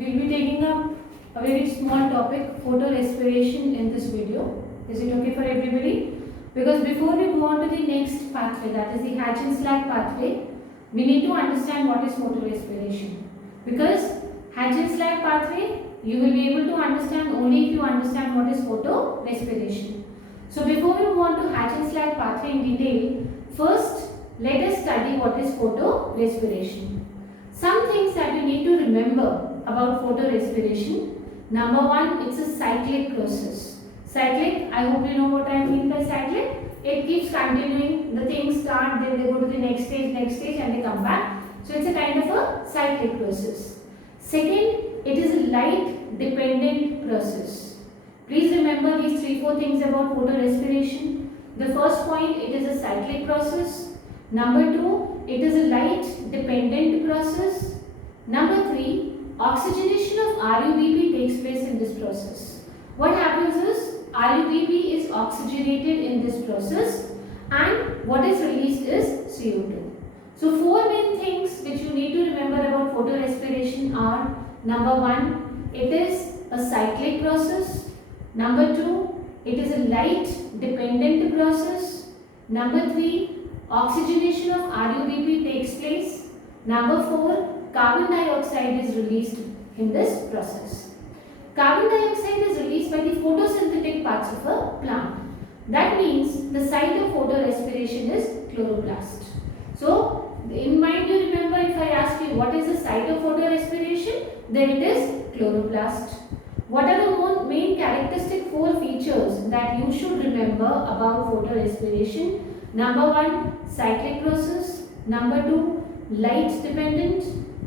we'll be taking up a very small topic, photo respiration, in this video. Is it okay for everybody? Because before we move on to the next pathway, that is the Hatch-and-Slack pathway, we need to understand what is photo respiration. Because Hatch-and-Slack pathway, you will be able to understand only if you understand what is photo respiration. So before we move on to Hatch-and-Slack pathway in detail, first let us study what is photo respiration. Some things that you need to remember about photo respiration. Number one, it's a cyclic process. Cyclic, I hope you know what I mean by cyclic. It keeps continuing, the things start, then they go to the next stage and they come back. So it's a kind of a cyclic process. Second, it is a light dependent process. Please remember these 3-4 things about photo respiration. The first point, it is a cyclic process. Number 2, it is a light dependent process. Number 3, oxygenation of RUBP takes place in this process. What happens is RUBP is oxygenated in this process and what is released is CO2. So 4 main things which you need to remember about photo respiration are: number 1, it is a cyclic process. Number 2, it is a light dependent process. Number 3, oxygenation of RUBP takes place. Number 4, carbon dioxide is released in this process. Carbon dioxide is released by the photosynthetic parts of a plant. That means the site of photorespiration is chloroplast. So, in mind you remember, if I ask you what is the site of photorespiration, then it is chloroplast. What are the main characteristic 4 features that you should remember about photorespiration? Number 1, cyclic process. Number 2, light dependent.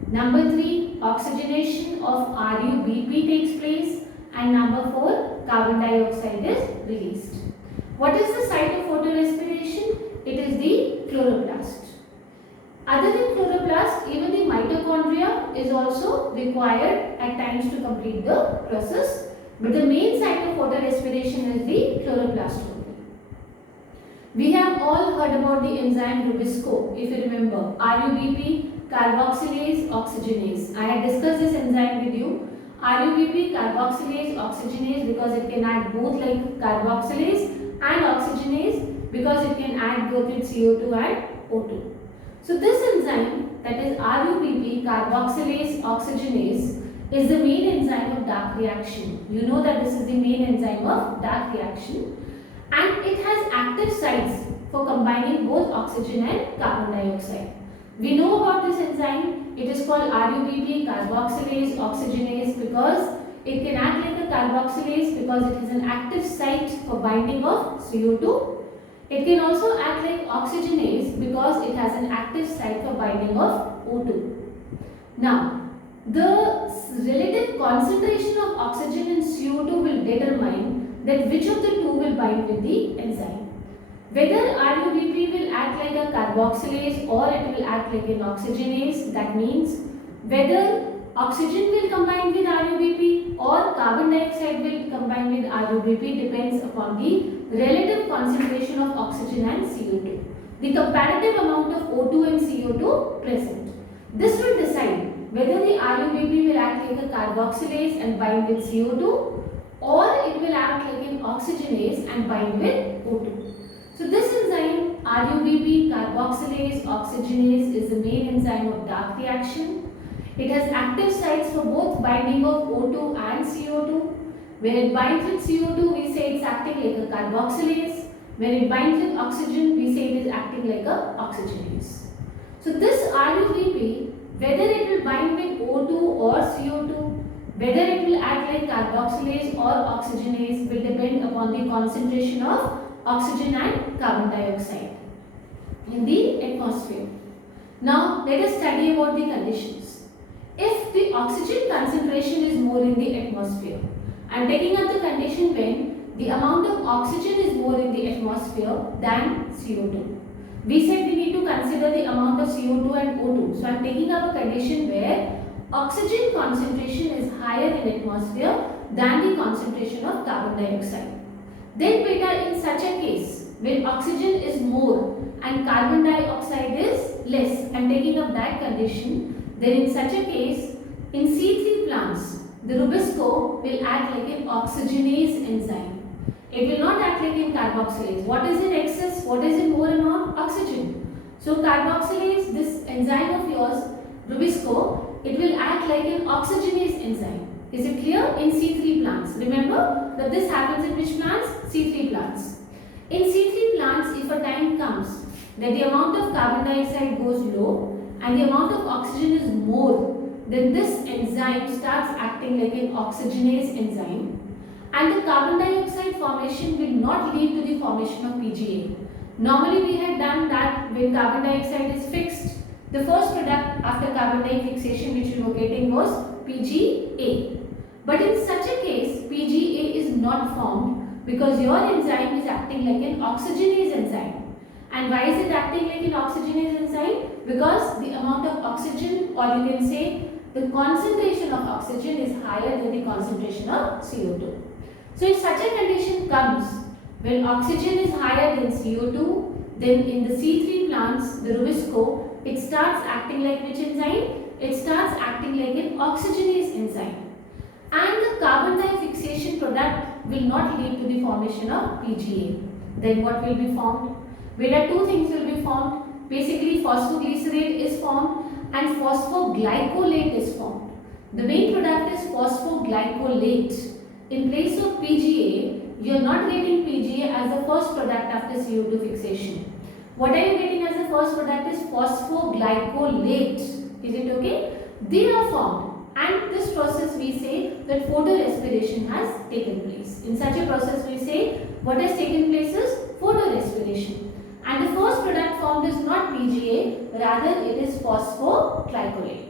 Number 3, oxygenation of RUBP takes place. And number 4, carbon dioxide is released. What is the site of photorespiration? It is the chloroplast. Other than chloroplast, even the mitochondria is also required at times to complete the process. But the main site of photorespiration is the chloroplast only. We have all heard about the enzyme Rubisco, if you remember. RUBP, carboxylase, oxygenase. I had discussed this enzyme with you. RUBP, carboxylase, oxygenase, because it can act both like carboxylase and oxygenase, because it can act both with CO2 and O2. So this enzyme, that is RUBP, carboxylase, oxygenase, is the main enzyme of Dark reaction. You know that this is the main enzyme of Dark reaction, and it has active sites for combining both oxygen and carbon dioxide. We know about this enzyme. It is called RUBP, carboxylase, oxygenase, because it can act like a carboxylase because it has an active site for binding of CO2. It can also act like oxygenase because it has an active site for binding of O2. Now, the relative concentration of oxygen and CO2 will determine that which of the two will bind with the enzyme. Whether RUBP will act like a carboxylase or it will act like an oxygenase, that means whether oxygen will combine with RUBP or carbon dioxide will combine with RUBP depends upon the relative concentration of oxygen and CO2, the comparative amount of O2 and CO2 present. This will decide whether the RUBP will act like a carboxylase and bind with CO2 or it will act like an oxygenase and bind with O2. So this enzyme RUBP, carboxylase, oxygenase is the main enzyme of Dark reaction. It has active sites for both binding of O2 and CO2. When it binds with CO2, we say it's acting like a carboxylase. When it binds with oxygen, we say it is acting like a oxygenase. So this RUBP, whether it will bind with O2 or CO2, whether it will act like carboxylase or oxygenase will depend upon the concentration of oxygen and carbon dioxide in the atmosphere. Now let us study about the conditions. If the oxygen concentration is more in the atmosphere, I am taking up the condition when the amount of oxygen is more in the atmosphere than CO2. We said we need to consider the amount of CO2 and O2. So I am taking up a condition where oxygen concentration is higher in atmosphere than the concentration of carbon dioxide. Then beta, in such a case, when oxygen is more and carbon dioxide is less, and taking up that condition, then in such a case, In C3 plants, the Rubisco will act like an oxygenase enzyme. It will not act like an carboxylase. What is in excess? What is in more amount? Oxygen. So carboxylase, this enzyme of yours, Rubisco, it will act like an oxygenase enzyme. Is it clear? In C3 plants. Remember that this happens in which plants? C3 plants. In C3 plants, if a time comes that the amount of carbon dioxide goes low and the amount of oxygen is more, then this enzyme starts acting like an oxygenase enzyme, and the carbon dioxide formation will not lead to the formation of PGA. Normally we had done that when carbon dioxide is fixed, the first product after carbon dioxide fixation which we were getting was PGA. But in such a case, PGA is not formed because your enzyme is acting like an oxygenase enzyme. And why is it acting like an oxygenase enzyme? Because the amount of oxygen, or you can say the concentration of oxygen, is higher than the concentration of CO2. So if such a condition comes, when oxygen is higher than CO2, then in the C3 plants, the Rubisco, it starts acting like which enzyme? It starts acting like an oxygenase enzyme. And the carbon difixation product will not lead to the formation of PGA. Then what will be formed? Where two things will be formed. Basically phosphoglycerate is formed and phosphoglycolate is formed. The main product is phosphoglycolate. In place of PGA, you are not getting PGA as the first product after CO2 fixation. What are you getting as the first product is phosphoglycolate. Is it okay? They are formed, and this process we say that photorespiration has taken place. In such a process we say what has taken place is photorespiration. And the first product formed is not PGA, rather it is phosphoglycolate.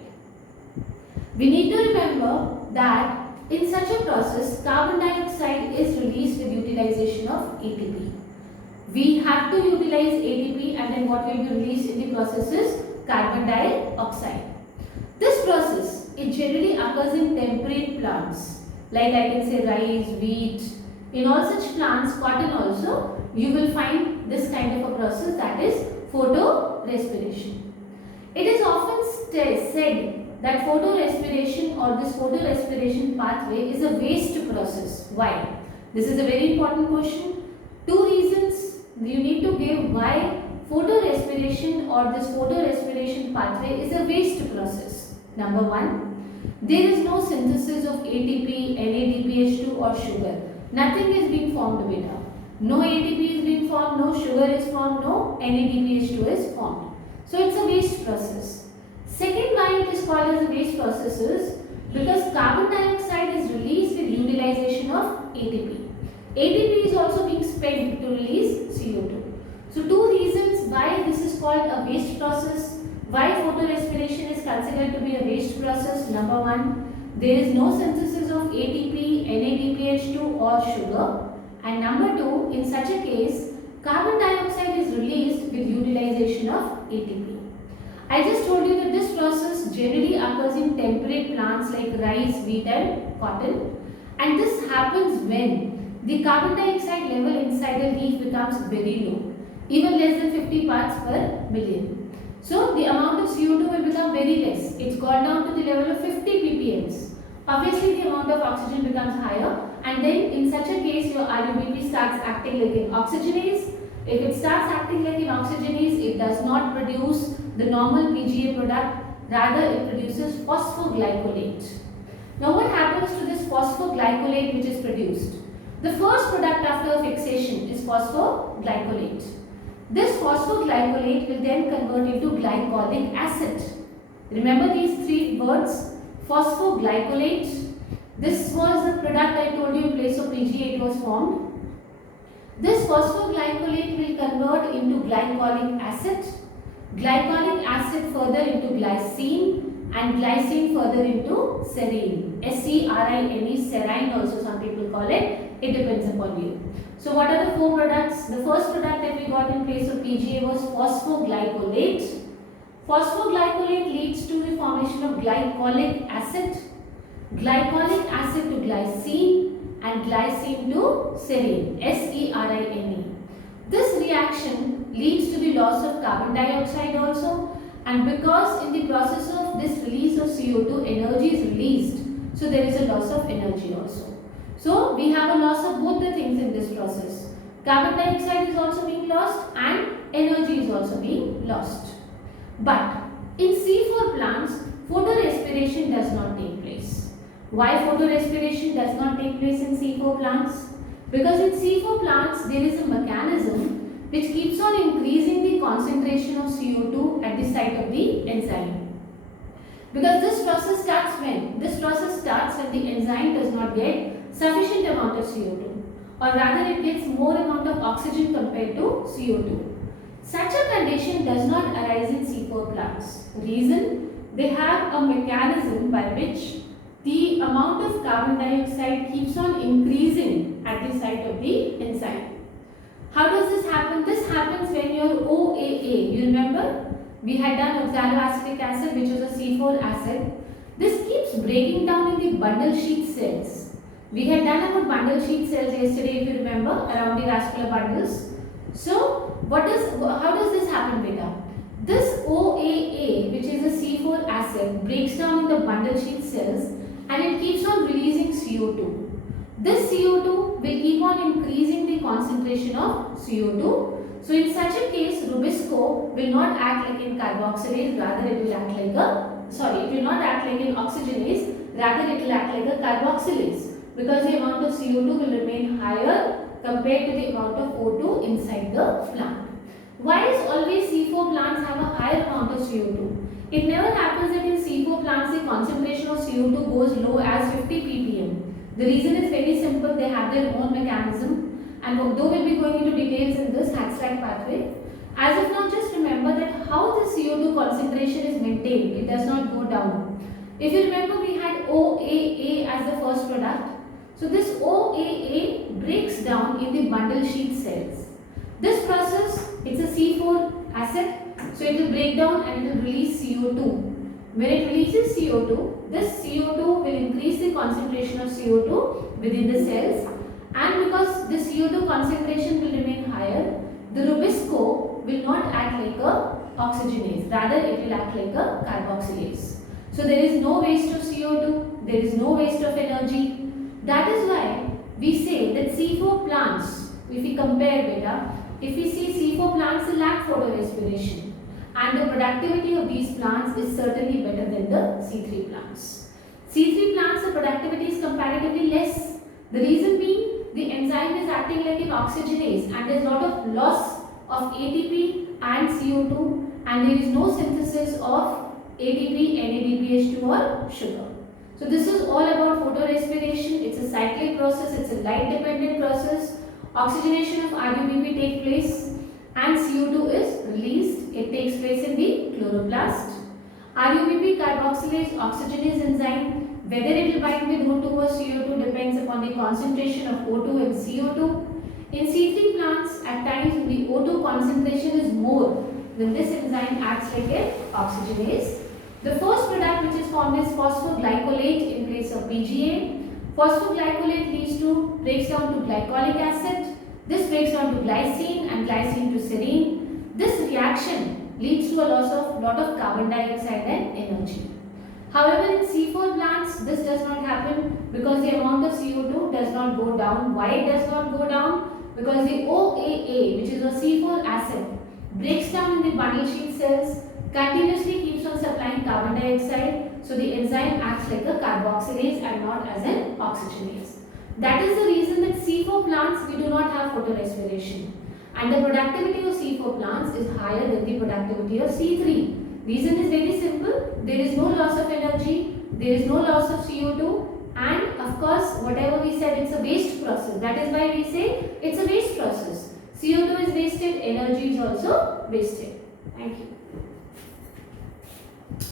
We need to remember that in such a process, carbon dioxide is released with utilization of ATP. We have to utilize ATP, and then what will be released in the process is carbon dioxide. This process, it generally occurs in temperate plants, like I can say rice, wheat. In all such plants, cotton also, you will find this kind of a process, that is photorespiration. It is often said that photorespiration or this photorespiration pathway is a waste process. Why? This is a very important question. Two reasons you need to give why photorespiration or this photorespiration pathway is a waste process. Number one, there is no synthesis of ATP, NADPH2 or sugar. Nothing is being formed beta. No ATP is being formed, no sugar is formed, no NADPH2 is formed. So it's a waste process. Second, why it is called as a waste process is because carbon dioxide is released with utilization of ATP. ATP is also being spent to release CO2. So two reasons why this is called a waste process, why photorespiration is considered to be a waste process. Number one, there is no synthesis of ATP, NADPH2 or sugar. And number two, in such a case, carbon dioxide is released with utilization of ATP. I just told you that this process generally occurs in temperate plants like rice, wheat and cotton. And this happens when the carbon dioxide level inside the leaf becomes very low, even less than 50 parts per million. So the amount of CO2 will become very less. It's gone down to the level of 50 ppm. Obviously the amount of oxygen becomes higher, and then in such a case your RUBP starts acting like an oxygenase. If it starts acting like an oxygenase, it does not produce the normal PGA product, rather it produces phosphoglycolate. Now what happens to this phosphoglycolate which is produced? The first product after fixation is phosphoglycolate. This phosphoglycolate will then convert into glycolic acid. Remember these three words? Phosphoglycolate. This was the product I told you in place of PGA it was formed. This phosphoglycolate will convert into glycolic acid. Glycolic acid further into glycine, and glycine further into serine. S-E-R-I-N-E, serine also some people call it. It depends upon you. So what are the four products? The first product that we got in place of PGA was phosphoglycolate. Phosphoglycolate leads to the formation of glycolic acid, glycolic acid to glycine, and glycine to serine, S-E-R-I-N-E. This reaction leads to the loss of carbon dioxide also, and because in the process of this release of CO2, energy is released, so there is a loss of energy also. So we have a loss of both the things in this process. Carbon dioxide is also being lost and energy is also being lost. But in C4 plants, photorespiration does not take place. Why photorespiration does not take place in C4 plants? Because in C4 plants there is a mechanism which keeps on increasing the concentration of CO2 at the site of the enzyme. Because this process starts when? This process starts when the enzyme does not get sufficient amount of CO2, or rather it gets more amount of oxygen compared to CO2. Such a condition does not arise in C4 plants. Reason? They have a mechanism by which the amount of carbon dioxide keeps on increasing at the site of the enzyme. How does this happen? This happens when your OAA, you remember? We had done oxaloacetic acid, which is a C4 acid. This keeps breaking down in the bundle sheath cells. We had done about bundle sheath cells yesterday, if you remember, around the vascular bundles. So, how does this happen, beta? This OAA, which is a C4 acid, breaks down in the bundle sheath cells and it keeps on releasing CO2. This CO2 will keep on increasing the concentration of CO2. So in such a case, Rubisco will not act like an carboxylase, rather it will act like it will not act like an oxygenase, rather it will act like a carboxylase, because the amount of CO2 will remain higher compared to the amount of O2 inside the plant. Why is always C4 plants have a higher amount of CO2? It never happens that in C4 plants the concentration of CO2 goes low as 50 ppm. The reason is very simple, they have their own mechanism, and though we'll be going into details in this Hatch-Like pathway, as of now just remember that how the CO2 concentration is maintained, it does not go down. If you remember, we had OAA as the first product. So this OAA breaks down in the bundle sheath cells. This process, it's a C4 acid, so it will break down and it will release CO2. When it releases CO2, this CO2 will increase the concentration of CO2 within the cells, and because the CO2 concentration will remain higher, the Rubisco will not act like a oxygenase, rather it will act like a carboxylase. So there is no waste of CO2, there is no waste of energy. That is why we say that C4 plants, if we compare beta, if we see C4 plants lack photorespiration, and the productivity of these plants is certainly better than the C3 plants. C3 plants, the productivity is comparatively less. The reason being, the enzyme is acting like an oxygenase and there is a lot of loss of ATP and CO2, and there is no synthesis of ATP, NADPH2 or sugar. So this is all about photorespiration. It's a cyclic process, it's a light dependent process. Oxygenation of RUBP takes place and CO2 is released. It takes place in the chloroplast. RUBP carboxylase oxygenase enzyme, whether it will bind with O2 or CO2 depends upon the concentration of O2 and CO2. In C3 plants, at times the O2 concentration is more, then this enzyme acts like an oxygenase. The first product which is formed is phosphoglycolate in place of PGA. Phosphoglycolate breaks down to glycolic acid. This breaks down to glycine and glycine to serine. This reaction leads to a loss of lot of carbon dioxide and energy. However, in C4 plants, this does not happen because the amount of CO2 does not go down. Why it does not go down? Because the OAA, which is a C4 acid, breaks down in the bundle sheath cells, continuously keeps on supplying carbon dioxide, so the enzyme acts like a carboxylase and not as an oxygenase. That is the reason that C4 plants, we do not have photorespiration, and the productivity of C4 plants is higher than the productivity of C3. Reason is very simple, there is no loss of energy, there is no loss of CO2, and of course whatever we said, it's a waste process. That is why we say it's a waste process. CO2 is wasted, energy is also wasted. Thank you.